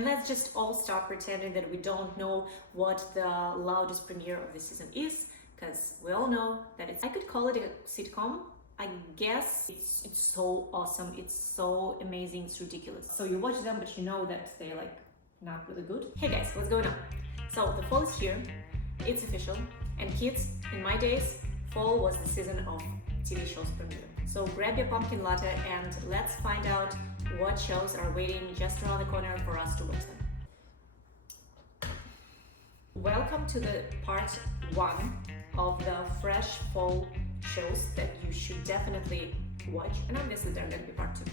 And let's just all start pretending that we don't know what the loudest premiere of the season is, because we all know that I could call it a sitcom. I guess it's so awesome, it's so amazing, it's ridiculous. So you watch them, but you know that they're like not really good. Hey guys, what's going on? So the fall is here, it's official, and kids, in my days, fall was the season of TV shows premiere. So grab your pumpkin latte and let's find out what shows are waiting just around the corner for us to watch them. Welcome to the part 1 of the fresh fall shows that you should definitely watch, and obviously there's gonna be part 2.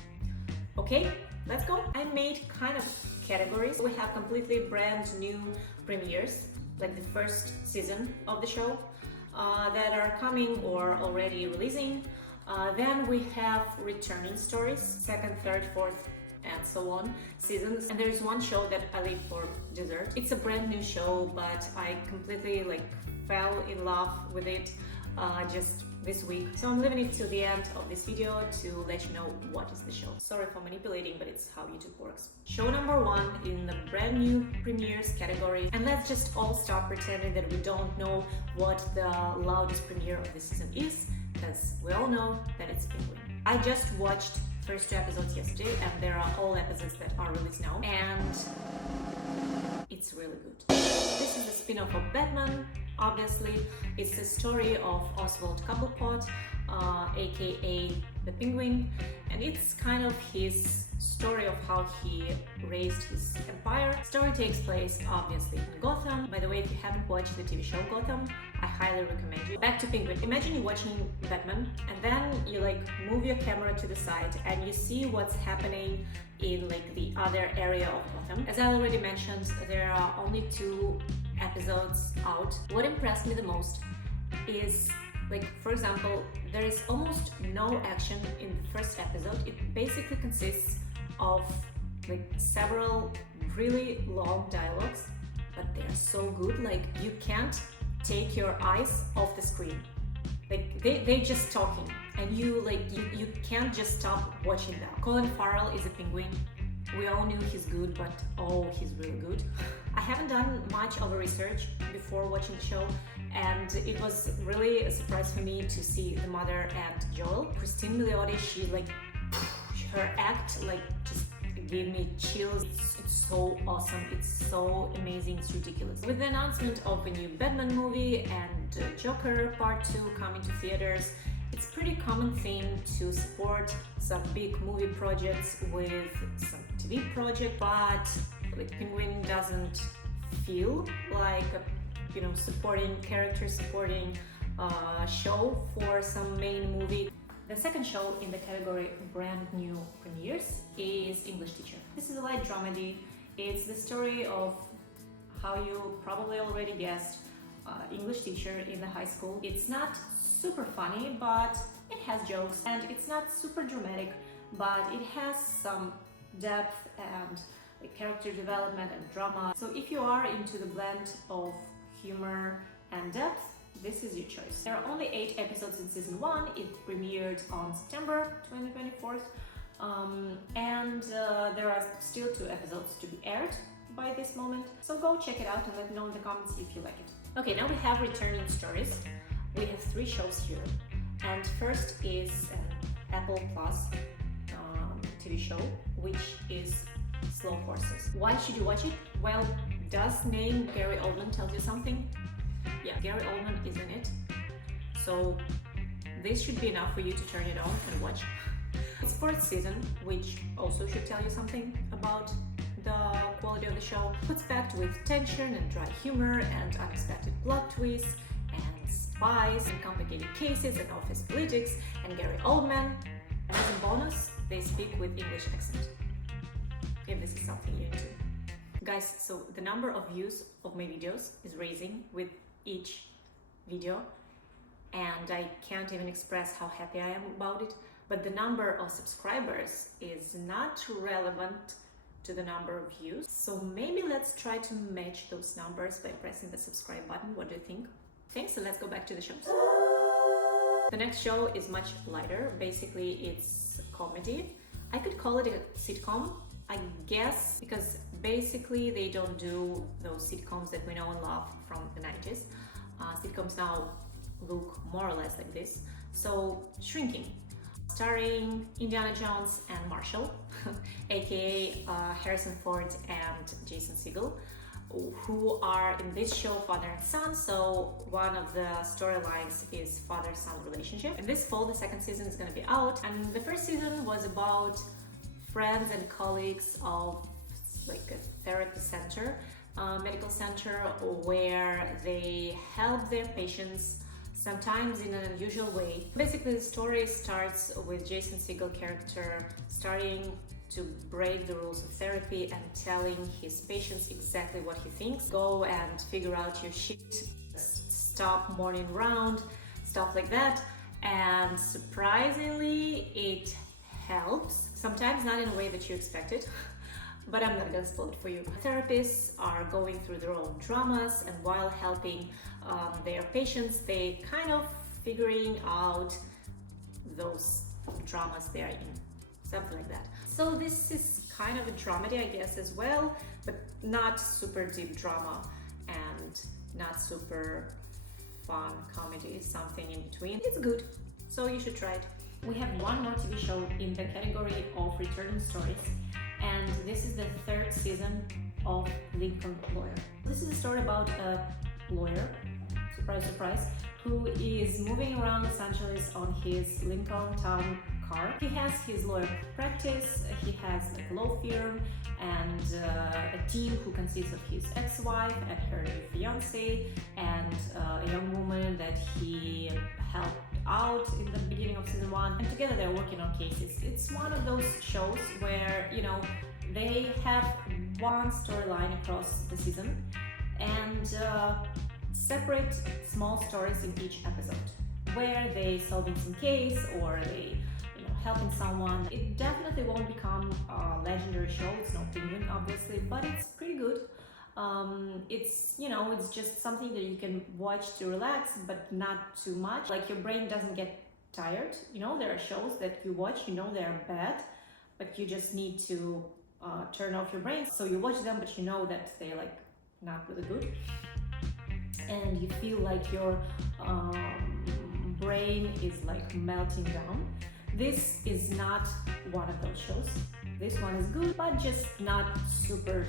Okay, let's go. I made kind of categories. We have completely brand new premieres, like the first season of the show, that are coming or already releasing. Then we have returning stories, second, third, fourth, and so on seasons. And there's one show that I leave for dessert. It's a brand new show, but I completely fell in love with it just this week. So I'm leaving it till the end of this video to let you know what is the show. Sorry for manipulating, but it's how YouTube works. Show number 1 in the brand new premieres category. And let's just all start pretending that we don't know what the loudest premiere of the season is, because we all know that it's Penguin. I just watched first 2 episodes yesterday, and there are all episodes that are released now, and it's really good. This is a spin-off of Batman, obviously. It's the story of Oswald Cobblepot, aka the Penguin, and it's kind of his story of how he raised his empire. Story takes place obviously in Gotham. By the way, if you haven't watched the TV show Gotham, I highly recommend you. Back to Penguin. Imagine you're watching Batman and then you move your camera to the side and you see what's happening in the other area of Gotham. As I already mentioned, there are only 2 episodes out. What impressed me the most is, for example, there is almost no action in the first episode. It basically consists of several really long dialogues, but they're so good. You can't take your eyes off the screen. They just talking, and you can't just stop watching them. Colin Farrell is a Penguin. We all knew he's good, but oh, he's really good. I haven't done much of a research before watching the show, and it was really a surprise for me to see the mother and Joel. Christine Milioti, her act just gave me chills. It's so awesome, it's so amazing, it's ridiculous. With the announcement of a new Batman movie and Joker Part 2 coming to theaters, it's pretty common thing to support some big movie projects with some TV project, but Penguin doesn't feel like a supporting character, supporting show for some main movie. The second show in the category brand new premieres is English Teacher. This is a light dramedy. It's the story of how you probably already guessed, English teacher in the high school. It's not super funny, but it has jokes, and it's not super dramatic, but it has some depth and character development and drama. So if you are into the blend of humor and depth, this is your choice. There are only 8 episodes in season 1. It premiered on September 2024, and there are still 2 episodes to be aired by this moment. So go check it out and let me know in the comments if you like it. Okay, now we have returning stories. We have 3 shows here, and first is an Apple Plus TV show, which is Slow Horses. Why should you watch it? Well, does name Gary Oldman tell you something? Yeah, Gary Oldman is in it, so this should be enough for you to turn it on and watch. It's 4th season, which also should tell you something about the quality of the show. It's packed with tension and dry humor and unexpected plot twists and spies and complicated cases and office politics and Gary Oldman. And as a bonus, they speak with English accent, if this is something you're into. Guys, so the number of views of my videos is raising with each video, and I can't even express how happy I am about it, but the number of subscribers is not relevant to the number of views. So maybe let's try to match those numbers by pressing the subscribe button. What do you think? Okay, so let's go back to the shows. The next show is much lighter. Basically, it's a comedy. I could call it a sitcom, I guess, because Basically, they don't do those sitcoms that we know and love from the 90s. Sitcoms now look more or less like this. So, Shrinking, starring Indiana Jones and Marshall, aka Harrison Ford and Jason Segel, who are in this show father and son. So one of the storylines is father-son relationship. And this fall, the second season is going to be out. And the first season was about friends and colleagues of like a therapy center, medical center, where they help their patients sometimes in an unusual way. Basically, the story starts with Jason Segel character starting to break the rules of therapy and telling his patients exactly what he thinks. Go and figure out your shit, stop morning round, stuff like that. And surprisingly, it helps. Sometimes not in a way that you expected, but I'm not gonna spoil it for you. Therapists are going through their own dramas, and while helping their patients, they kind of figuring out those dramas they are in, something like that. So this is kind of a dramedy, I guess, as well, but not super deep drama and not super fun comedy, something in between. It's good, so you should try it. We have one more TV show in the category of returning stories, and this is the third season of Lincoln Lawyer. This is a story about a lawyer, surprise, surprise, who is moving around Los Angeles on his Lincoln Town car. He has his lawyer practice, he has a law firm and a team who consists of his ex-wife and her new fiance and a young woman that he helped out in the beginning of season 1, and together they're working on cases. It's one of those shows where, you know, they have one storyline across the season and separate small stories in each episode where they solving some case or they helping someone. It definitely won't become a legendary show, it's no Penguin obviously, but it's pretty good. It's, you know, it's just something that you can watch to relax, but not too much. Like your brain doesn't get tired. You know, there are shows that you watch, you know they're bad, but you just need to turn off your brain. So you watch them, but you know that they're like not really good. And you feel like your brain is like melting down. This is not one of those shows. This one is good, but just not super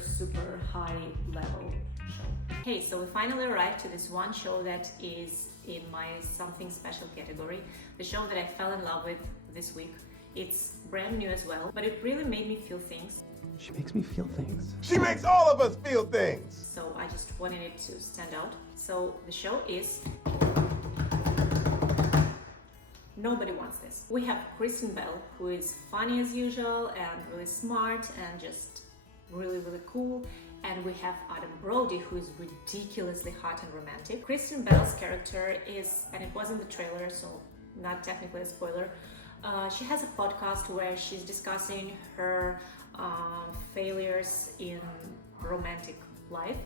high level show. Okay, so we finally arrived to this one show that is in my something special category. The show that I fell in love with this week. It's brand new as well, but it really made me feel things. She makes me feel things. She makes all of us feel things! So I just wanted it to stand out. So the show is Nobody Wants This. We have Kristen Bell, who is funny as usual and really smart and just really cool. And we have Adam Brody, who is ridiculously hot and romantic. Kristen Bell's character is, and it was in the trailer, so not technically a spoiler, she has a podcast where she's discussing her failures in romantic life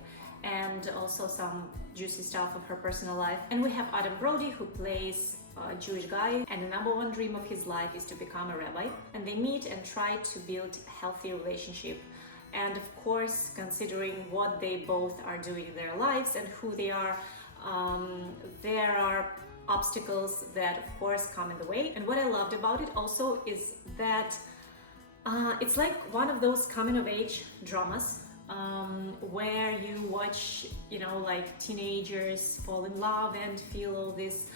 and also some juicy stuff of her personal life. And we have Adam Brody, who plays a Jewish guy, and the number one dream of his life is to become a rabbi. And they meet and try to build a healthy relationship. And of course, considering what they both are doing in their lives and who they are, there are obstacles that of course come in the way. And what I loved about it also is that it's like one of those coming of age dramas where you watch, you know, like teenagers fall in love and feel all these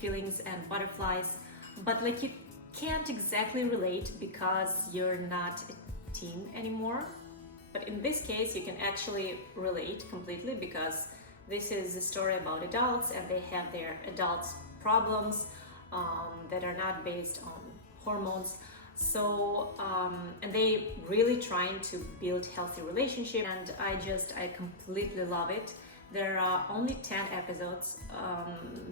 feelings and butterflies, but like you can't exactly relate because you're not a teen anymore. But in this case, you can actually relate completely because this is a story about adults and they have their adults problems that are not based on hormones. So and they really trying to build healthy relationship, and I completely love it. There are only 10 episodes.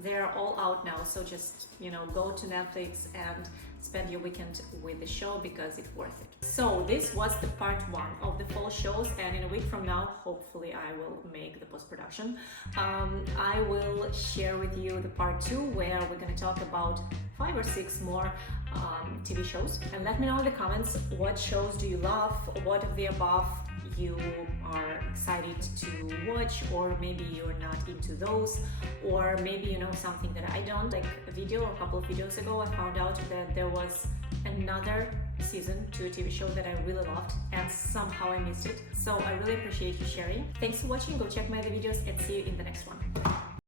They're all out now, so just, you know, go to Netflix and spend your weekend with the show because it's worth it. So this was the part 1 of the fall shows, and in a week from now, hopefully I will make the post-production. I will share with you the part 2 where we're going to talk about 5 or 6 more TV shows. And let me know in the comments, what shows do you love, what of the above decided to watch, or maybe you're not into those, or maybe you know something that I don't. Like a video or a couple of videos ago, I found out that there was another season to a TV show that I really loved and somehow I missed it. So I really appreciate you sharing. Thanks for watching. Go check my other videos and see you in the next one.